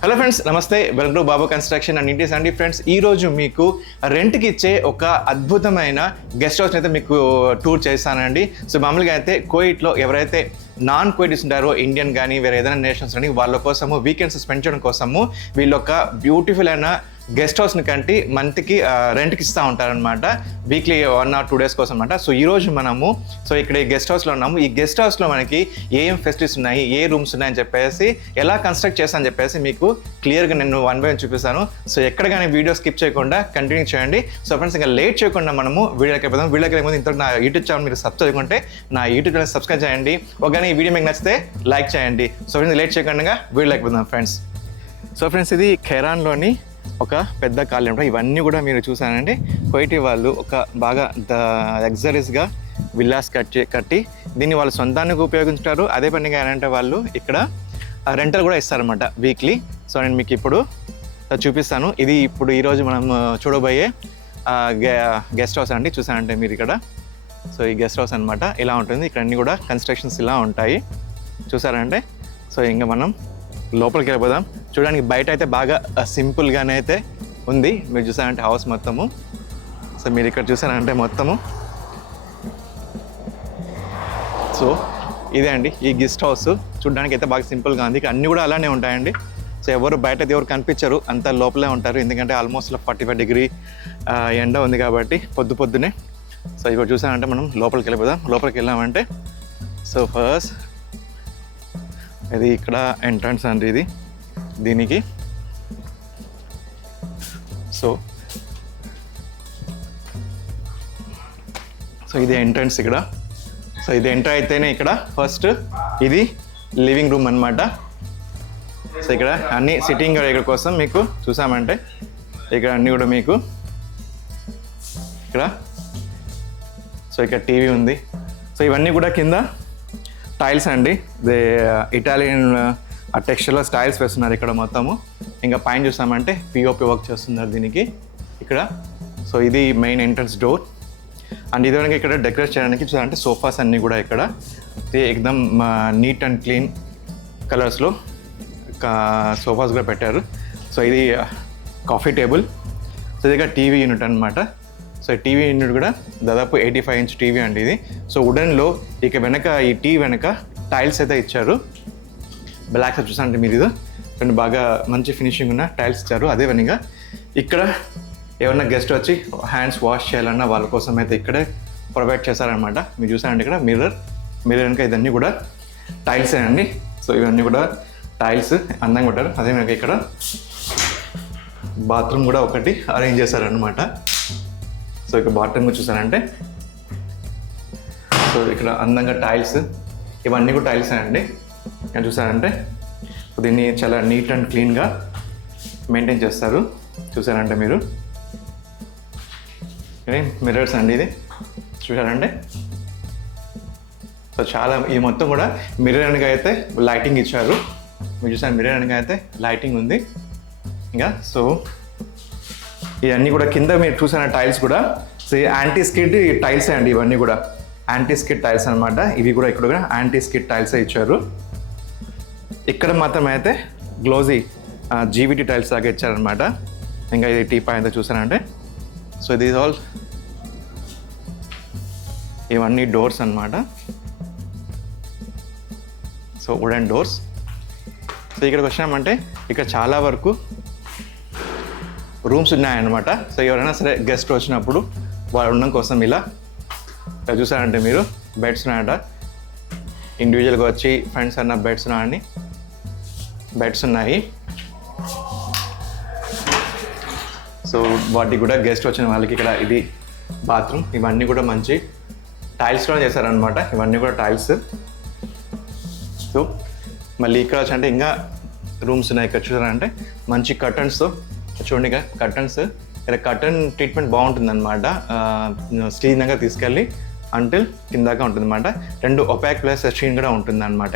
Hello friends, నమస్తే. Welcome to Babu construction and interiors అండి. Friends, ఈరోజు మీకు రెంట్కి ఇచ్చే ఒక అద్భుతమైన గెస్ట్ హౌస్ని అయితే మీకు టూర్ చేస్తానండి. సో మామూలుగా అయితే కోయిట్లో ఎవరైతే నాన్ కోయిట్స్ ఉంటారో, ఇండియన్ కానీ వేరే ఏదైనా నేషన్స్ కానీ, వాళ్ళ కోసము వీకెండ్స్ స్పెండ్ చేయడం కోసము వీళ్ళు ఒక బ్యూటిఫుల్ అయిన గెస్ట్ హౌస్ని కంటి మంత్కి రెంట్కి ఇస్తూ ఉంటారనమాట. వీక్లీ 1 or 2 days కోసం అనమాట. సో ఈరోజు మనము ఇక్కడ ఈ గెస్ట్ హౌస్లో ఉన్నాము. ఈ గెస్ట్ హౌస్లో మనకి ఏం ఫెసిలిటీస్ ఉన్నాయి, ఏ రూమ్స్ ఉన్నాయని చెప్పేసి, ఎలా కన్స్ట్రక్ట్ చేస్తానని చెప్పేసి మీకు క్లియర్గా నేను 1 by 1 చూపిస్తాను. సో ఎక్కడ కానీ వీడియో స్కిప్ చేయకుండా కంటిన్యూ చేయండి. సో ఫ్రెండ్స్, ఇంకా లేట్ చేయకుండా మనము వీడియోకి వెళ్ళిపోదాం. వీడియోకి ముందు ఇంతకు నా యూట్యూబ్ ఛానల్ మీరు సబ్స్క్రైబ్ చేసుకుంటే నా యూట్యూబ్ ఛానల్ సబ్స్క్రైబ్ చేయండి. ఒకవేళ ఈ వీడియో మీకు నచ్చితే లైక్ చేయండి. సో ఫ్రెండ్స్, లేట్ చేయకుండా వీడియోకి వెళ్ళిపోదాం ఫ్రెండ్స్. సో ఫ్రెండ్స్, ఇది ఖైరాన్లోని ఒక పెద్ద కాలనీ అనమాట. ఇవన్నీ కూడా మీరు చూసానండి, కోయిటి వాళ్ళు ఒక బాగా లగ్జరీస్గా విల్లాస్ కట్టి దీన్ని వాళ్ళు సొంతానికి ఉపయోగించుతారు. అదే పనిగా ఏంటంటే వాళ్ళు ఇక్కడ రెంటల్ కూడా ఇస్తారనమాట వీక్లీ. సో నేను మీకు ఇప్పుడు చూపిస్తాను. ఇది ఇప్పుడు ఈరోజు మనం చూడబోయే గెస్ట్ హౌస్ అండి. చూసానంటే మీరు ఇక్కడ, సో ఈ గెస్ట్ హౌస్ అనమాట ఇలా ఉంటుంది. ఇక్కడ అన్నీ కూడా కన్స్ట్రక్షన్స్ ఇలా ఉంటాయి, చూసారంటే. సో ఇంకా మనం లోపలికి వెళ్ళిపోదాం. చూడడానికి బయట అయితే బాగా సింపుల్గానే అయితే ఉంది. మీరు చూసారంటే హౌస్ మొత్తము. సో మీరు ఇక్కడ చూసారంటే మొత్తము, సో ఇదే అండి ఈ గెస్ట్ హౌస్. చూడడానికి అయితే బాగా సింపుల్గా ఉంది. ఇక్కడ అన్నీ కూడా అలానే ఉంటాయండి. సో ఎవరు బయట ఎవరు కనిపించరు, అంతా లోపలే ఉంటారు. ఎందుకంటే ఆల్మోస్ట్ 45 degree ఎండ ఉంది కాబట్టి పొద్దునే. సో ఇప్పుడు చూసానంటే మనం లోపలికి వెళ్ళిపోదాం. లోపలికి వెళ్ళామంటే, సో ఫస్ట్ ఇది ఇక్కడ ఎంట్రన్స్ అండి ఇది దీనికి. సో ఇది ఎంట్రన్స్ ఇక్కడ. సో ఇది ఎంటర్ అయితేనే ఇక్కడ ఫస్ట్ ఇది లివింగ్ రూమ్ అనమాట. సో ఇక్కడ అన్ని సిట్టింగ్ ఇక్కడ కోసం మీకు చూసామంటే ఇక్కడ అన్నీ కూడా మీకు ఇక్కడ, సో ఇక్కడ టీవీ ఉంది. సో ఇవన్నీ కూడా కింద టైల్స్ అండి. ఇటాలియన్ టెక్స్చర్లో టైల్స్ వేస్తున్నారు ఇక్కడ మొత్తము. ఇంకా పైన చూసామంటే పిఓపి వర్క్ చేస్తున్నారు దీనికి ఇక్కడ. సో ఇది మెయిన్ ఎంట్రన్స్ డోర్. అండ్ ఇది వరకు ఇక్కడ డెకరేట్ చేయడానికి చూసారంటే సోఫాస్ అన్నీ కూడా ఇక్కడ ఎక్దమ్ నీట్ అండ్ క్లీన్ కలర్స్లో సోఫాస్ కూడా పెట్టారు. సో ఇది కాఫీ టేబుల్. సో ఇది ఇక్కడ టీవీ యూనిట్ అనమాట. సో ఈ టీవీ యూనిట్ కూడా దాదాపు 85 inch టీవీ అండి ఇది. సో వుడెన్లో ఇక వెనక ఈ టీవీ వెనక టైల్స్ అయితే ఇచ్చారు. బ్లాక్ చూసారంటే మీరు ఇది రెండు బాగా మంచి ఫినిషింగ్ ఉన్న టైల్స్ ఇచ్చారు. అదే విధంగా ఇక్కడ ఏమన్నా గెస్ట్ వచ్చి హ్యాండ్స్ వాష్ చేయాలన్నా వాళ్ళ కోసం అయితే ఇక్కడే ప్రొవైడ్ చేశారనమాట. మీరు చూసారంటే ఇక్కడ మిర్రర్ వెనక ఇదన్నీ కూడా టైల్సే అండి. సో ఇవన్నీ కూడా టైల్స్ అందంగా ఉంటారు. అదే విధంగా ఇక్కడ బాత్రూమ్ కూడా ఒకటి అరేంజ్ చేశారనమాట. సో ఇక్కడ బాత్రూమ్ చూసారంటే, సో ఇక్కడ అందంగా టైల్స్ ఇవన్నీ కూడా టైల్స్ అండి. ఇక్కడ చూసారంటే దీన్ని చాలా నీట్ అండ్ క్లీన్గా మెయింటైన్ చేస్తారు. చూసారంటే మీరు మిర్రర్స్ అండి ఇది చూసారంటే. సో చాలా ఈ మొత్తం కూడా మిర్రర్ అనగా అయితే లైటింగ్ ఇచ్చారు. మీరు చూసారు మిర్రర్ అనగా అయితే లైటింగ్ ఉంది ఇంకా. సో ఇవన్నీ కూడా కింద మీరు చూసిన టైల్స్ కూడా యాంటీ స్కిడ్ టైల్సే అండి. ఇవన్నీ కూడా యాంటీ స్కిడ్ టైల్స్ అనమాట. ఇవి కూడా ఇక్కడ కూడా యాంటీ స్కిడ్ టైల్సే ఇచ్చారు. ఇక్కడ మాత్రం అయితే గ్లోజీ జీవిటీ టైల్స్ లాగా ఇచ్చారనమాట. ఇంకా ఇది టీ పాయింట్ చూసానంటే, సో ఇది ఆల్ ఇవన్నీ డోర్స్ అనమాట. So wooden doors. సో ఇక్కడికి వచ్చినామంటే ఇక్కడ చాలా వరకు రూమ్స్ ఉన్నాయన్నమాట. సో ఎవరైనా సరే గెస్ట్ వచ్చినప్పుడు వాళ్ళు ఉండడం కోసం ఇలా చూసారంటే మీరు బెడ్స్ ఉన్నాయట. ఇండివిజువల్గా వచ్చి ఫ్రెండ్స్ అన్న బెడ్స్ ఉన్నాయని బెడ్స్ ఉన్నాయి. సో వాటికి కూడా గెస్ట్ వచ్చిన వాళ్ళకి ఇక్కడ ఇది బాత్రూమ్. ఇవన్నీ కూడా మంచి టైల్స్లో చేశారనమాట. ఇవన్నీ కూడా టైల్స్. సో మళ్ళీ ఇక్కడ వచ్చి ఇంకా రూమ్స్ ఉన్నాయి. ఇక్కడ చూసారంటే మంచి కర్టన్స్తో చూడండి. ఇక కర్టన్స్ ఇక్కడ కర్టన్ ట్రీట్మెంట్ బాగుంటుంది అనమాట. స్క్రీన్ దగ్గర తీసుకెళ్ళి అంటిల్ కిందాక ఉంటుంది అనమాట. 2 ఒపాక్ ప్లస్ స్క్రీన్ కూడా ఉంటుంది అనమాట.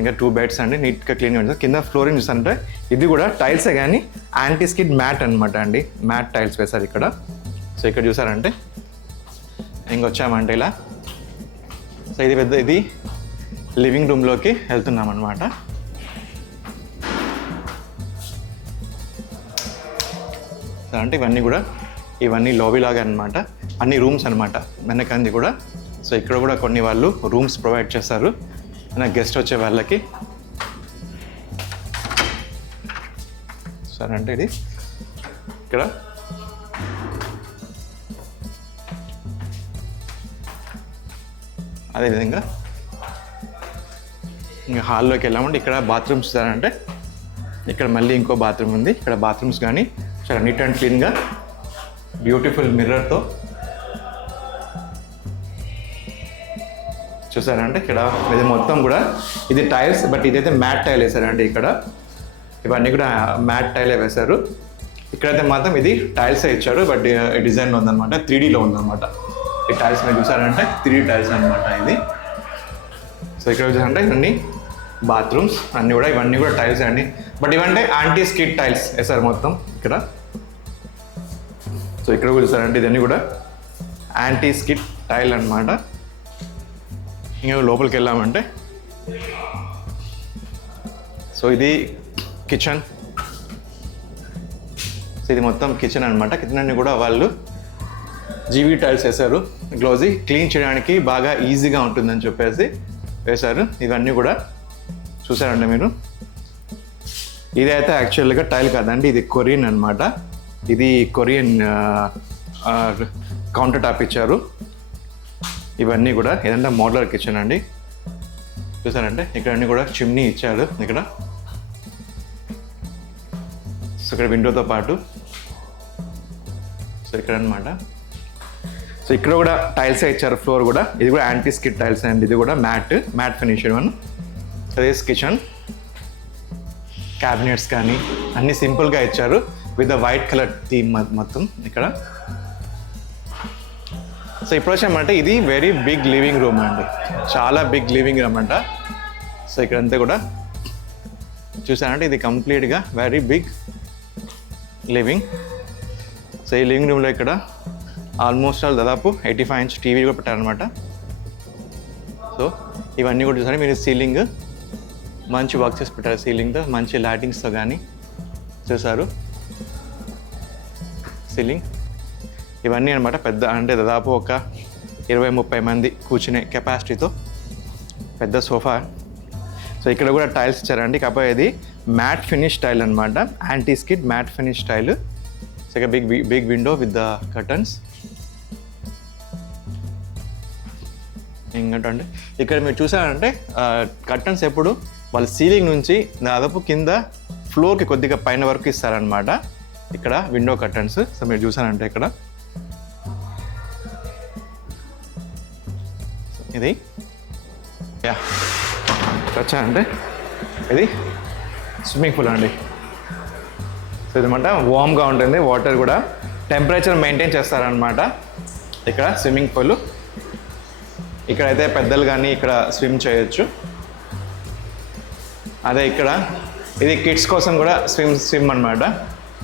ఇంకా 2 beds అండి, నీట్గా క్లీన్గా ఉంటుంది. కింద ఫ్లోరింగ్ చూసారంటే ఇది కూడా టైల్సే కానీ యాంటీ స్కిడ్ మ్యాట్ అనమాట అండి. మ్యాట్ టైల్స్ వేశారు ఇక్కడ. సో ఇక్కడ చూసారంటే ఇంకొచ్చామంటే ఇలా. సో ఇది లివింగ్ రూమ్లోకి వెళ్తున్నాం అనమాట. సో అంటే ఇవన్నీ లాబీ లాగా అనమాట, అన్ని రూమ్స్ అనమాట వెనకంది కూడా. సో ఇక్కడ కూడా కొన్ని వాళ్ళు రూమ్స్ ప్రొవైడ్ చేస్తారు గెస్ట్ వచ్చే వాళ్ళకి. సరే అంటే ఇది ఇక్కడ అదేవిధంగా ఇంకా హాల్లోకి వెళ్ళామంటే ఇక్కడ బాత్రూమ్స్ అంటే ఇక్కడ మళ్ళీ ఇంకో బాత్రూమ్ ఉంది. ఇక్కడ బాత్రూమ్స్ కానీ చాలా నీట్ అండ్ క్లీన్గా బ్యూటిఫుల్ మిర్రర్తో చూసారంటే ఇక్కడ ఇది మొత్తం కూడా ఇది టైల్స్, బట్ ఇదైతే మ్యాట్ టైల్ వేసారండి. ఇక్కడ ఇవన్నీ కూడా మ్యాట్ టైలే వేశారు. ఇక్కడైతే మాత్రం ఇది టైల్సే ఇచ్చారు, బట్ డిజైన్లో ఉందన్నమాట, 3Dలో ఉందన్నమాట. ఈ టైల్స్ మీరు చూసారంటే 3D టైల్స్ అనమాట ఇది. సో ఇక్కడ చూసారంటే ఇవన్నీ బాత్రూమ్స్ అన్నీ కూడా ఇవన్నీ కూడా టైల్స్ అండి, బట్ ఇవంటే యాంటీ స్కిడ్ టైల్స్ వేసారు మొత్తం ఇక్కడ. సో ఇక్కడ కూడా చూసారంటే ఇవన్నీ కూడా యాంటీ స్కిడ్ టైల్ అనమాట. ఇంకా లోపలికి వెళ్ళామంటే సో ఇది కిచెన్. సో ఇది మొత్తం కిచెన్ అనమాట. కిచెన్ అన్ని కూడా వాళ్ళు జీవీ టైల్స్ వేశారు, గ్లోజీ క్లీన్ చేయడానికి బాగా ఈజీగా ఉంటుందని చెప్పేసి వేశారు. ఇవన్నీ కూడా చూసారండి మీరు. ఇది అయితే యాక్చువల్గా టైల్ కాదండి, ఇది కొరియన్ అనమాట. ఇది కొరియన్ కౌంటర్ టాప్ ఇచ్చారు. ఇవన్నీ కూడా ఏదంటే మోడ్యులర్ కిచెన్ అండి. చూసారంటే ఇక్కడ అన్నీ కూడా చిమ్నీ ఇచ్చారు ఇక్కడ. సో ఇక్కడ విండోతో పాటు సో ఇక్కడ అనమాట. సో ఇక్కడ కూడా టైల్సే ఇచ్చారు, ఫ్లోర్ కూడా. ఇది కూడా యాంటీ స్కిడ్ టైల్స్ అండి, ఇది కూడా మ్యాట్ ఫినిష్ వన్. అదే కిచెన్ క్యాబినెట్స్ కానీ అన్నీ సింపుల్గా ఇచ్చారు విత్ వైట్ కలర్ థీమ్ మొత్తం ఇక్కడ. సో ఇప్పుడు వచ్చామంటే ఇది వెరీ బిగ్ లివింగ్ రూమ్ అండి, చాలా బిగ్ లివింగ్ రూమ్ అంట. సో ఇక్కడంతా కూడా చూసానంటే ఇది కంప్లీట్గా వెరీ బిగ్ లివింగ్. సో ఈ లివింగ్ రూమ్లో ఇక్కడ ఆల్మోస్ట్ దాదాపు 85 ఇంచ్ టీవీ కూడా పెట్టారనమాట. సో ఇవన్నీ కూడా చూసారు మీరు. సీలింగ్ మంచి వర్క్ చేసి పెట్టారు, సీలింగ్తో మంచి లైటింగ్స్తో కానీ చూసారు సీలింగ్. ఇవన్నీ అనమాట పెద్ద అంటే దాదాపు ఒక 20-30 మంది కూర్చునే కెపాసిటీతో పెద్ద సోఫా. సో ఇక్కడ కూడా టైల్స్ ఇచ్చారండి, కాకపోతే ఇది మ్యాట్ ఫినిష్ టైల్ అనమాట, anti skid matte finish tile. So ఇక big window with the curtains. ఇంకంటే ఇక్కడ మీరు చూసారంటే కర్టన్స్ ఎప్పుడు వాళ్ళ సీలింగ్ నుంచి దాదాపు కింద ఫ్లోర్కి కొద్దిగా పైన వరకు ఇస్తారనమాట ఇక్కడ విండో కర్టన్స్. సో మీరు చూసారంటే ఇక్కడ ఇది వచ్చానంటే ఇది స్విమ్మింగ్ పూల్ అండి. సో ఇదన్నమాట వామ్గా ఉంటుంది, వాటర్ కూడా టెంపరేచర్ మెయింటైన్ చేస్తారనమాట ఇక్కడ స్విమ్మింగ్ పూల్. ఇక్కడైతే పెద్దలు కానీ ఇక్కడ స్విమ్ చేయొచ్చు. అదే ఇక్కడ ఇది కిడ్స్ కోసం కూడా స్విమ్ అనమాట,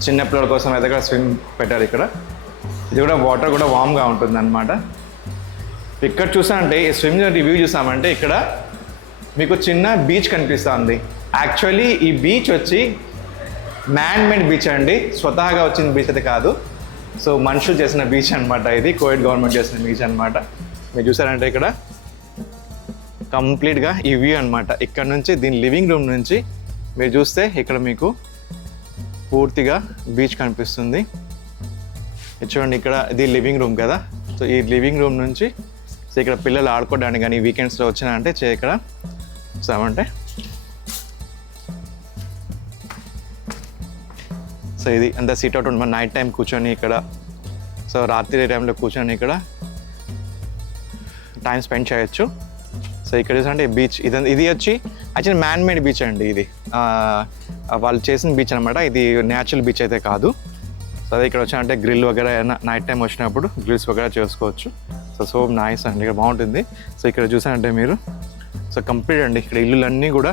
చిన్నపిల్లల కోసం అయితే కూడా స్విమ్ పెట్టారు ఇక్కడ. ఇది కూడా వాటర్ కూడా వామ్గా ఉంటుంది అనమాట. ఇక్కడ చూసామంటే ఈ స్విమ్ రివ్యూ చూసామంటే ఇక్కడ మీకు చిన్న బీచ్ కనిపిస్తుంది. యాక్చువల్లీ ఈ బీచ్ వచ్చి మ్యాన్ మేడ్ బీచ్ అండి, స్వతహాగా వచ్చిన బీచ్ అయితే కాదు. సో మనుషులు చేసిన బీచ్ అనమాట, ఇది కోవిడ్ గవర్నమెంట్ చేసిన బీచ్ అనమాట. మీరు చూసారంటే ఇక్కడ కంప్లీట్గా ఈ వ్యూ అనమాట. ఇక్కడ నుంచి దీని లివింగ్ రూమ్ నుంచి మీరు చూస్తే ఇక్కడ మీకు పూర్తిగా బీచ్ కనిపిస్తుంది. చూడండి ఇక్కడ ఇది లివింగ్ రూమ్ కదా. సో ఈ లివింగ్ రూమ్ నుంచి సో ఇక్కడ పిల్లలు ఆడుకోవడానికి కానీ వీకెండ్స్లో వచ్చినారంటే ఇక్కడ చూసామంటే సో ఇది అంత సీట్ అవుట్ ఉంటుంది. నైట్ టైం కూర్చొని ఇక్కడ సో రాత్రి టైంలో కూర్చొని ఇక్కడ టైం స్పెండ్ చేయొచ్చు. సో ఇక్కడ చూసారంటే బీచ్ ఇది వచ్చి యాక్చువల్లీ మ్యాన్ మేడ్ బీచ్ అండి. ఇది వాళ్ళు చేసిన బీచ్ అనమాట, ఇది న్యాచురల్ బీచ్ అయితే కాదు. సో అదే ఇక్కడ వచ్చానంటే గ్రిల్ వగేరా నైట్ టైం వచ్చినప్పుడు గ్రిల్స్ వగేరా చేసుకోవచ్చు. సో నైస్ అండి, ఇక్కడ బాగుంటుంది. సో ఇక్కడ చూసానంటే మీరు సో కంప్లీట్ అండి ఇక్కడ ఇల్లులన్నీ కూడా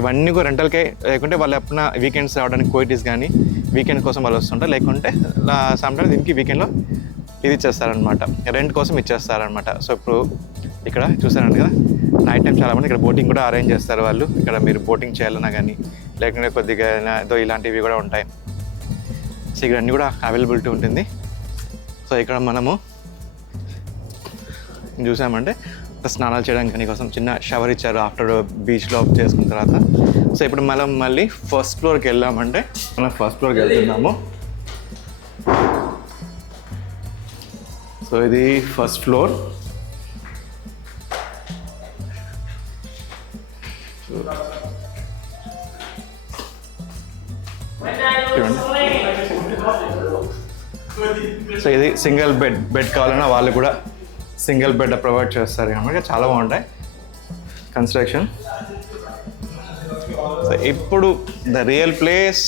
ఇవన్నీ కూడా రెంటల్కే, లేకుంటే వాళ్ళు ఎప్పుడైనా వీకెండ్స్ రావడానికి కోయిటీస్ కానీ వీకెండ్ కోసం వాళ్ళు వస్తుంటారు, లేకుంటే సమ్టైమ్స్ దీనికి వీకెండ్లో ఇది ఇచ్చేస్తారనమాట, రెంట్ కోసం ఇచ్చేస్తారనమాట. సో ఇప్పుడు ఇక్కడ చూసారండి కదా నైట్ టైం చాలామంది ఇక్కడ బోటింగ్ కూడా అరేంజ్ చేస్తారు వాళ్ళు. ఇక్కడ మీరు బోటింగ్ చేయాలన్నా కానీ లేకుంటే కొద్దిగా ఏదో ఇలాంటివి కూడా ఉంటాయి. సో ఇక్కడ అన్నీ కూడా అవైలబిలిటీ ఉంటుంది. సో ఇక్కడ మనము చూసామంటే స్నానాలు చేయడానికి కానీ కోసం చిన్న షవర్ ఇచ్చారు ఆఫ్టర్ బీచ్లో చేసుకున్న తర్వాత. సో ఇప్పుడు మనం మళ్ళీ ఫస్ట్ ఫ్లోర్కి వెళ్ళామంటే మనం ఫస్ట్ ఫ్లోర్కి వెళ్తున్నాము. సో ఇది ఫస్ట్ ఫ్లోర్. సో ఇది సింగిల్ బెడ్ కావాలన్నా వాళ్ళు కూడా సింగిల్ బెడ్ ప్రొవైడ్ చేస్తారు కనుక చాలా బాగుంటాయి కన్స్ట్రక్షన్. సో ఇప్పుడు the real place.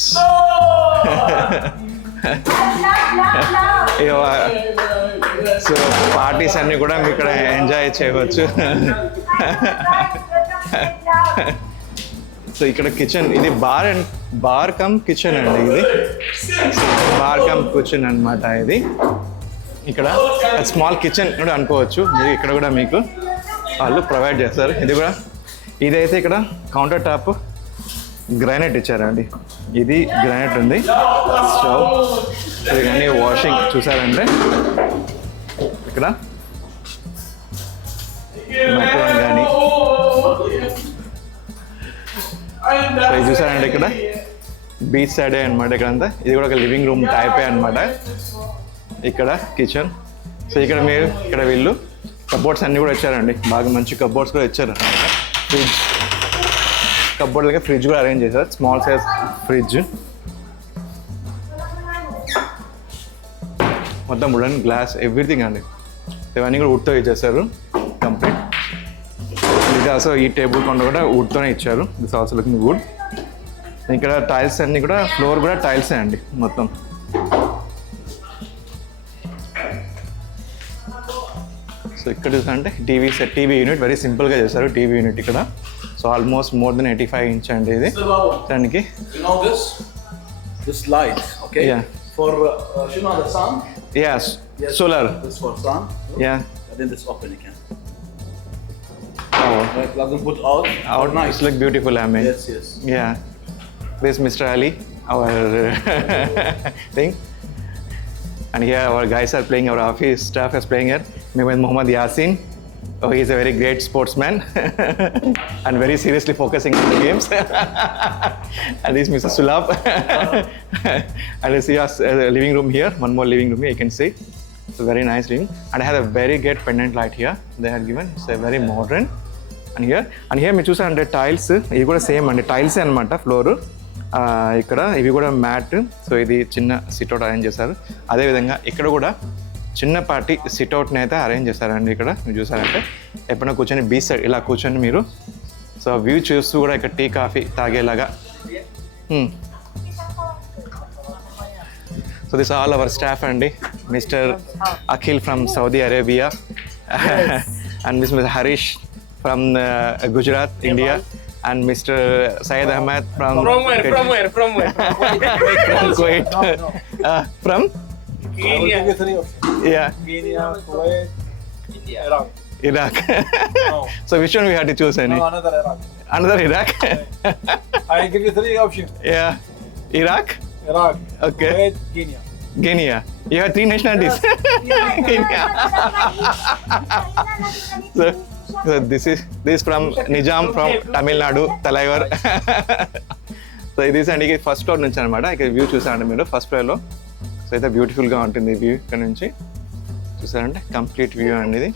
So parties అన్నీ కూడా మీ ఇక్కడ ఎంజాయ్ చేయవచ్చు. సో ఇక్కడ కిచెన్, ఇది బార్ కమ్ కిచెన్ అండి. ఇది బార్ కమ్ కిచెన్ అనమాట. ఇది ఇక్కడ స్మాల్ కిచెన్ కూడా అనుకోవచ్చు. ఇక్కడ కూడా మీకు వాళ్ళు ప్రొవైడ్ చేస్తారు. ఇదైతే ఇక్కడ కౌంటర్ టాప్ గ్రానైట్ ఇచ్చారండి. ఇది గ్రానైట్ ఉంది. స్టవ్ ఇది కానీ వాషింగ్ చూసారంటే ఇక్కడ మైక్రోవేవ్ కానీ ఇది చూసారంటే ఇక్కడ బీచ్ సైడే అనమాట. ఇక్కడంతా ఇది కూడా ఒక లివింగ్ రూమ్ టైపే అనమాట. ఇక్కడ కిచెన్. సో ఇక్కడ వీళ్ళు కబోర్డ్స్ అన్నీ కూడా ఇచ్చారండి. బాగా మంచి కబోర్డ్స్ కూడా ఇచ్చారు అనమాట. ఫ్రిడ్జ్, కబోర్డ్ దగ్గర ఫ్రిడ్జ్ కూడా అరేంజ్ చేశారు, స్మాల్ సైజ్ ఫ్రిడ్జ్. మొత్తం వుడెన్ గ్లాస్ ఎవ్రీథింగ్ అండి. ఇవన్నీ కూడా వుడ్తో ఇచ్చేసారు కంప్లీట్. ఇది ఆల్సో ఈ టేబుల్ కొండ కూడా వుడ్తోనే ఇచ్చారు. This also looking wood. ఇక్కడ టైల్స్ అన్నీ కూడా ఫ్లోర్ కూడా టైల్సే అండి మొత్తం. సో ఇక్కడ చూసారంటే టీవీ యూనిట్ వెరీ సింపుల్గా చేశారు. టీవీ యూనిట్ ఇక్కడ. So almost more than 85 inch అండి ఇది దానికి. This light, okay? Yeah. For the sun? Yes. Solar. This for sun. Yeah. And then this open again. Oh. Right, plug and put out. Nice. It's look beautiful, I mean. Yes. Yeah. This is Mr. Ali, our thing. And here our guys are playing, our office staff is playing here. Me with Mohammad Yasin. Oh, he's a very great sportsman and very seriously focusing on the games. And this is Mr. Sulab. And I see us living room here. One more living room here, you can see. It's a very nice living. And I have a very great pendant light here. They have given. It's a very modern. And here మీరు చూసారంటే tiles ఇవి కూడా same అండి. Tiles అనమాట floor. ఇక్కడ ఇవి కూడా mat. So ఇది చిన్న సిట్అవుట్ అరేంజ్ చేశారు. అదేవిధంగా ఇక్కడ కూడా చిన్నపాటి సిట్అవుట్ని అయితే అరేంజ్ చేశారండి. ఇక్కడ మీరు చూసారంటే ఎప్పుడైనా కూర్చొని బీచ్ సైడ్ ఇలా కూర్చొని మీరు సో వ్యూ చూస్తూ కూడా ఇక్కడ టీ కాఫీ తాగేలాగా. So this all our staff అండి. Mister Akhil from Saudi Arabia and mister Harish from Gujarat, India. And Mr. Syed Ahmed from where? From Kuwait. From Kenya. Yeah. Kenya, Kuwait, Iraq. Iraq. So which one we had to choose? Any? No, another Iraq. Another Iraq? I give you 3 options. Yeah. Iraq? Iraq, Okay. Kuwait, Kenya. Kenya. You have 3 nationalities. Kenya. So this is from Nizam from Tamil Nadu, Talaivar. So ఇది అండి first floor నుంచి అనమాట. ఇక్కడ view చూసారండి మీరు first ఫ్లోర్లో. So అయితే బ్యూటిఫుల్గా ఉంటుంది వ్యూ ఇక్కడ నుంచి చూసారంటే కంప్లీట్ వ్యూ అండి ఇది.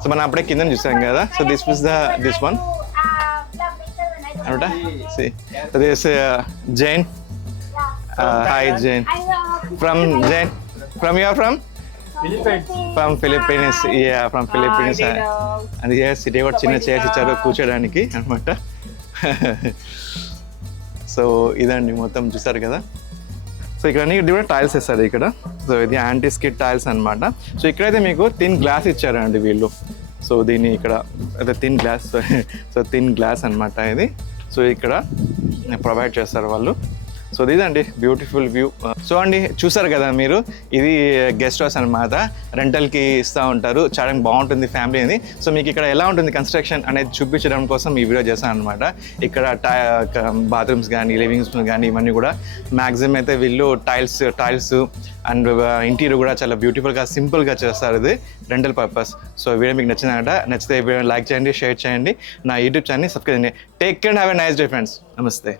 సో మనం అప్పుడే కింద చూసాం కదా. సో దిస్ వన్ అనమాట. So this Jane. Hi Jane. From Jane. From you are from from Philippines. Yeah from Philippines. అందుకే సిటీ కూడా చిన్న చైర్స్ ఇచ్చారు కూర్చోడానికి అనమాట. సో ఇదండి మొత్తం చూసారు కదా. సో ఇక్కడ అన్ని కూడా టైల్స్ ఇస్తారు ఇక్కడ. సో ఇది యాంటీ స్కిడ్ టైల్స్ అనమాట. సో ఇక్కడైతే మీకు థిన్ గ్లాస్ ఇచ్చారండి వీళ్ళు. సో దీన్ని ఇక్కడ అయితే thin glass. So thin glass అనమాట ఇది. సో ఇక్కడ ప్రొవైడ్ చేస్తారు వాళ్ళు. సో ఇదండి బ్యూటిఫుల్ వ్యూ. సో అండి చూసారు కదా మీరు, ఇది గెస్ట్ హౌస్ అనమాట. రెంటల్కి ఇస్తూ ఉంటారు, చాలా బాగుంటుంది ఫ్యామిలీ అని. సో మీకు ఇక్కడ ఎలా ఉంటుంది కన్స్ట్రక్షన్ అనేది చూపించడం కోసం ఈ వీడియో చేశాను అనమాట. ఇక్కడ బాత్రూమ్స్ కానీ లివింగ్స్ కానీ ఇవన్నీ కూడా మ్యాక్సిమం అయితే వీళ్ళు టైల్స్ అండ్ ఇంటీరియర్ కూడా చాలా బ్యూటిఫుల్గా సింపుల్గా చేస్తారు. ఇది రెంటల్ పర్పస్. సో వీడియో మీకు నచ్చితే వీడియో లైక్ చేయండి, షేర్ చేయండి, నా యూట్యూబ్ ఛానల్ని సబ్స్క్రైబ్ చేయండి. Take care and have a nice day friends. నమస్తే.